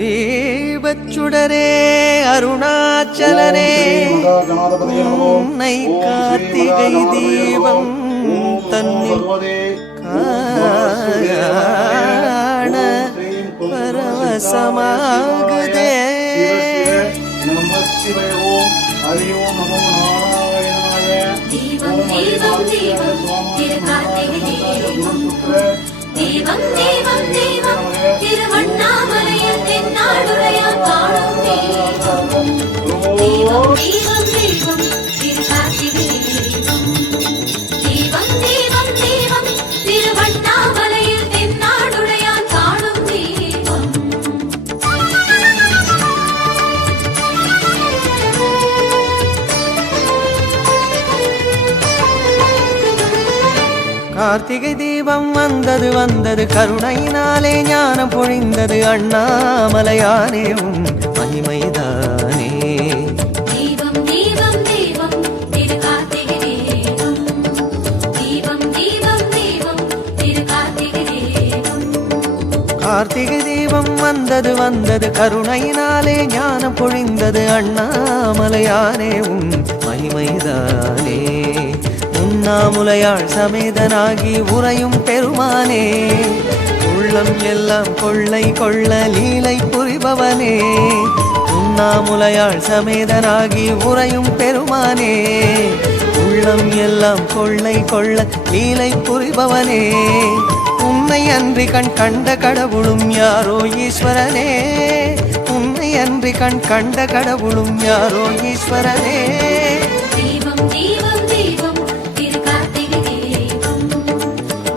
தீபச்சுடரே அருணாச்சலனே உன்னை கார்த்திகை தீபம் தன்னில் காண பரவசமாகுதே. தீபம் தீபம் தீபம் திருக்கார்த்திகை தீபம் தீபம் தீபம் தீபம் திருவண்ணாமலையில் தென்னாடுடையான் காணும் தீபம் தீபம் தீபம் தீபம் திருக்கார்த்திகை தீபம் தீபம் தீபம் தீபம் திருவண்ணாமலையில் தென்னாடுடையான் காணும் தீபம். கார்த்திகை தீபம் வந்தது வந்தது கருணையினாலே ஞானம் பொழிந்தது அண்ணாமலையானே உன் மகிமைதானே. தீபம் தீபம் தீபம் திருக்கார்த்திகை தீபம் தீபம் தீபம் தீபம் திருக்கார்த்திகை தீபம். கார்த்திகை தீபம் வந்தது வந்தது கருணையினாலே ஞானம் பொழிந்தது அண்ணாமலையானே உன் மகிமைதானே. உண்ணாமுலையாள் சமேதனாகி உறையும் பெருமானே உள்ளம் எல்லாம் கொள்ளை கொள்ள லீலை புரிபவனே. உண்ணாமுலையாள் சமேதனாகி உறையும் பெருமானே உள்ளம் எல்லாம் கொள்ளை கொள்ள லீலை புரிபவனே. உன்னை அன்றி கண் கண்ட கடவுளும் யாரோ ஈஸ்வரனே. உன்னை அன்றி கண் கண்ட கடவுளும் யாரோ ஈஸ்வரனே. தீபம் தீபம் தீபம் திருக்கார்த்திகை தீபம்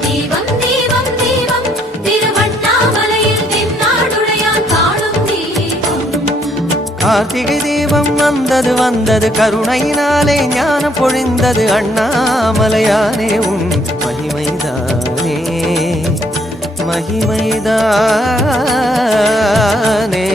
தீபம் தீபம் தீபம் திருவண்ணாமலையில் தென்னாடுடையான் காணும் தீபம். கார்த்திகை தீபம் வந்தது வந்தது கருணையினாலே ஞானம் பொழிந்தது அண்ணாமலையானே உன் மகிமைதானே மகிமைதானே.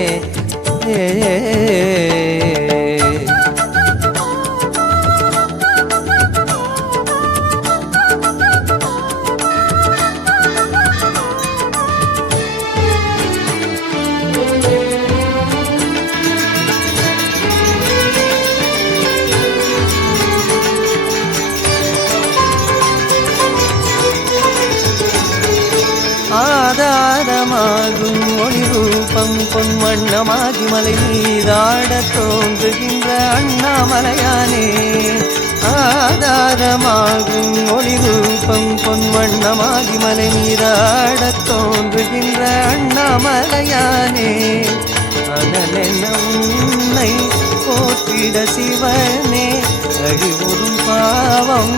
ஆதாரமாகும் ஒளி ரூபம் பொன்வண்ணமாகி மலை மீதாடத் தோன்றுகின்ற அண்ணாமலையானே. ஆதாரமாகும் ஒளி ரூபம் பொன்வண்ணமாகி மலை மீதாடத் தோன்றுகின்ற அண்ணாமலையானே. அனலென உன்னை போற்றிட சிவனே அழிவுறும் பாவம்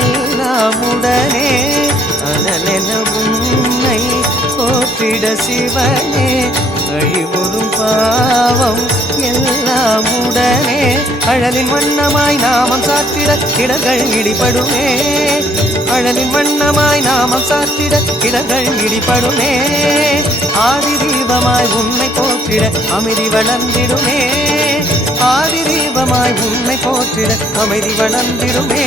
எல்லாம் உடனே. அனலென உன்னை போற்றிட சிவனே அழிவுறும் பாவம் எல்லாம் உடனே. அழலின் வண்ணமாய் நாமம் சாற்றிட இடர்கள் இடிபடுமே. அழலின் வண்ணமாய் நாமம் சாற்றிட இடர்கள் இடிபடுமே. ஆதி தீபமாய் உன்னை போற்றிட அமைதி வளர்ந்திடுமே. ஆதி தீபமாய் உன்னை போற்றிட அமைதி வளர்ந்திடுமே.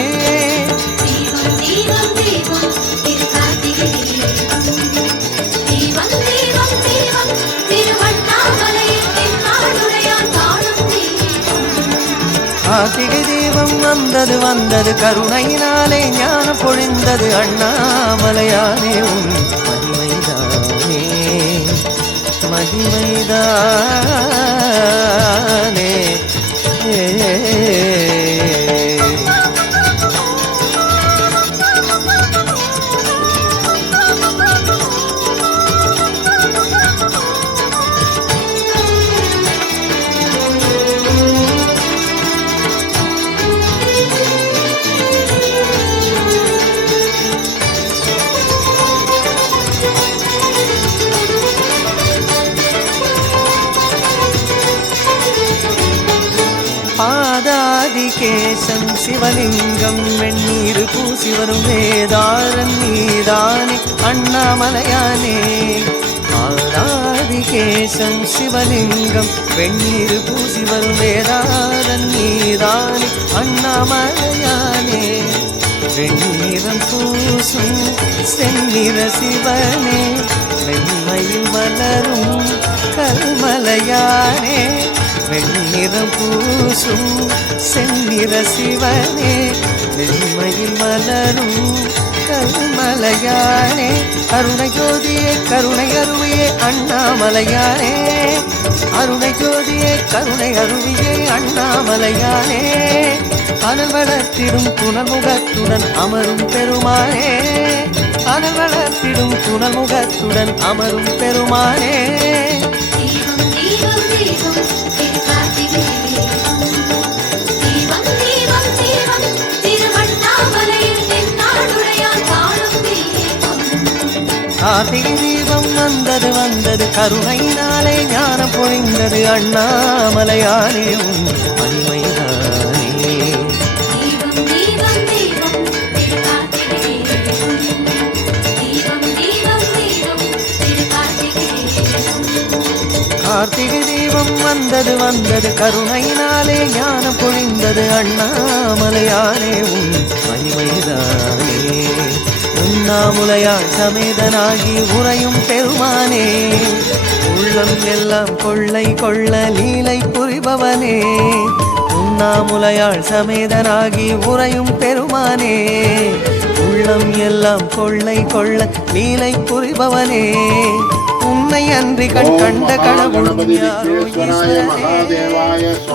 தீபம் தீபம் தீபம் திருக்கார்த்திகை தீபம் தீபம் தீபம் தீபம் திருவண்ணாமலையில் தென்னாடுடையான் காணும் தீபம். கார்த்திகை தீபம் வந்தது வந்தது கருணையினாலே ஞானம் பொழிந்தது அண்ணாமலையானே உன் மகிமைதானே மகிமைதானே. பாதாதிகேசம் சிவலிங்கம் வெண்ணீர் பூசி வரும் வேதாரன் நீதானே அண்ணாமலையானே. பாதாதிகேசம் சிவலிங்கம் வெண்ணீர் பூசி வரும் வேதாரன் நீதானே அண்ணாமலையானே. வெண்ணீரம் பூசும் செந்நிற சிவனே வெண்மையில் வளரும் கல்மலையானே வெண்ணிறம் பூசும் செந்நிற சிவனே வெண்மையில் மலரும் கல்மலையானே அருணை ஜோதியே கருணை அருவியே அண்ணாமலையானே அருணை ஜோதியே கருணை அருவியே அண்ணாமலையானே அனல் வளர்த்திடும் புனல்முகத்துடன் அமரும் பெருமானே அனல் வளர்த்திடும் புனல்முகத்துடன் அமரும் பெருமானே தீபம் தீபம் தீபம் திருக்கார்த்திகை தீபம் தீபம் தீபம் திருவண்ணாமலையில் தென்னாடுடையான் வாழும் தீபம் கார்த்திகை தீபம் வந்தது வந்தது கருணையினாலே ஞானம் பொழிந்தது அண்ணாமலையானே உன் மகிமைதானே தீபம் தீபம் தீபம் திருக்கார்த்திகை தீபம் தீபம் தீபம் திருக்கார்த்திகை கார்த்திகை தீபம் வந்தது வந்தது கருணையினாலே ஞானம் பொழிந்தது அண்ணாமலையானே உன் மகிமைதானே உண்ணாமுலையாள் சமேதனாகி உறையும் பெருமானே உள்ளம் எல்லாம் கொள்ளை கொள்ள லீலை புரிபவனே உண்ணாமுலையாள் சமேதனாகி உறையும் பெருமானே உள்ளம் எல்லாம் கொள்ளை கொள்ள லீலை புரிபவனே உன்னை அன்றி கண் கண்ட கடவுளும் யாரோ ஈஸ்வரனே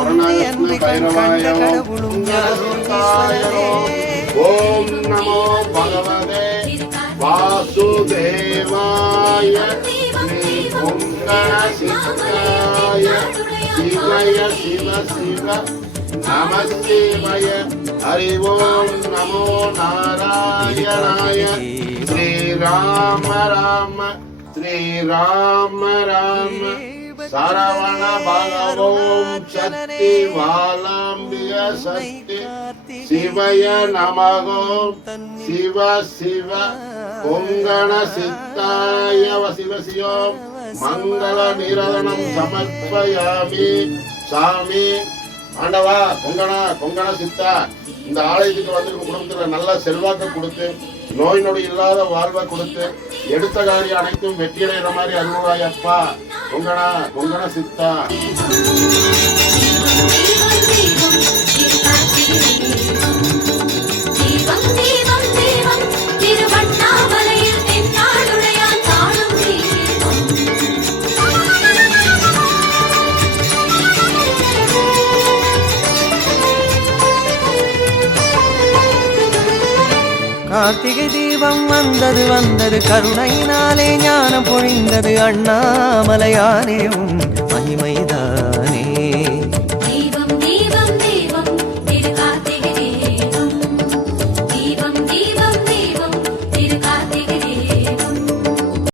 உன்னை அன்றி கண் கண்ட கடவுளும் யாரோ ஈஸ்வரனே ஓம் நமோ பகவதே வாசுதேவாய ஸ்ரீ ஓங்காரசித்தாய சிவய சிவ சிவ நமஸ்தேவய ஹரி ஓம் நமோ நாராயணாய ஸ்ரீராம ராம ஸ்ரீராம ராம சரவண பகவோம் சக்தி வாலாம்பிய சக்தி சிவய நமகோம் சிவ சிவ பொங்கண சித்தாய சிவ சிவோம் மங்கள நிரதனம் சமர்ப்பயாமி சாமி ஆண்டவா பொங்கண சித்தா இந்த ஆலயத்துக்கு வந்திருக்கும் குடும்பத்துல நல்ல செல்வாக்க கொடுத்து நோய் நொடி இல்லாத வாழ்வை கொடுத்து எடுத்த காரியம் அனைத்தும் வெற்றியடைகிற மாதிரி அருள்வாயப்பா பொங்கண சித்தா தீபம் தீபம் தீபம் திருவண்ணாமலையில் தென்னாடுடையான் வாழும் தீபம் கார்த்திகை தீபம் வந்தது வந்தது கருணையினாலே ஞானம் பொழிந்தது அண்ணாமலையானே உன் மகிமைதான்